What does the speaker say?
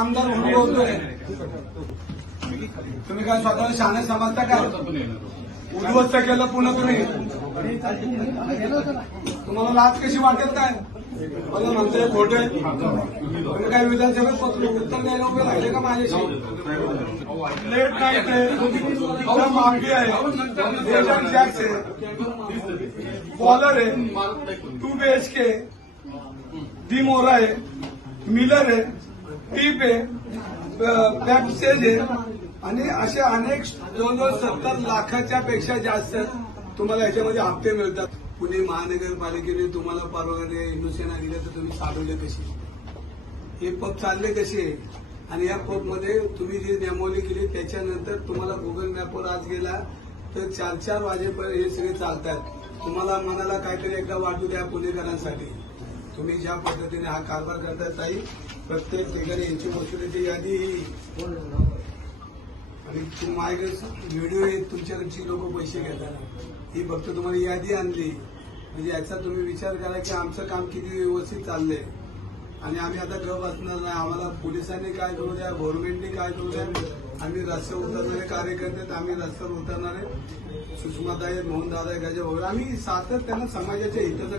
आमदार म्हणून बोलतोय. तुम्ही काय स्वतःला शहाणे समजता का? उद्ध्वस्त केलं पुन्हा तुम्ही. तुम्हाला लाज कशी वाटेल काय? मला म्हणतोय खोटे. तुम्ही काय विधानसभेत उत्तर द्यायला उभे राहिले का माझ्याशी? लेट नाईट आहे, माफी आहे, जॅक्स आहे, बॉलर आहे, 2 BHK, डी मोरा आहे, मिलर आहे, टीप आहे, बॅकस्टेज आहे आणि असे अनेक जवळजवळ 70 लाखाच्या पेक्षा जास्त तुम्हाला याच्यामध्ये हप्ते मिळतात. पुणे महानगरपालिकेने तुम्हाला परवाने हिंदुसेना दिलं तर तुम्ही चालवले कशी? हे पब चालले कसे? आणि या पबमध्ये तुम्ही जी नियमावली केली त्याच्यानंतर तुम्हाला गुगल मॅपवर आज गेला तर 4-4 वाजेपर्यंत हे सगळे चालतात. तुम्हाला मनाला काहीतरी एकदा वाटू द्या पुणेकरांसाठी. तुम्ही ज्या पद्धतीने हा कारभार करताय ताई, प्रत्येक ठिकाणी यांची वसुलीची यादी आणि माझ्याकडे व्हिडिओ आहेत तुमच्याकडची लोक पैसे घेतात. ही फक्त तुम्हाला यादी आणली म्हणजे याचा तुम्ही विचार करा की आमचं काम किती व्यवस्थित चाललंय. आणि आम्ही आता गप असणार नाही. आम्हाला पोलिसांनी काय करू द्या, गव्हर्नमेंटने काय करू द्या, आम्ही रस्त्यावर उतरणारे कार्यकर्ते, आम्ही रस्त्यावर उतरणारे सुषमाताई, मोहनदादा, गजा वगैरे आम्ही सातत्यानं समाजाच्या हिताचं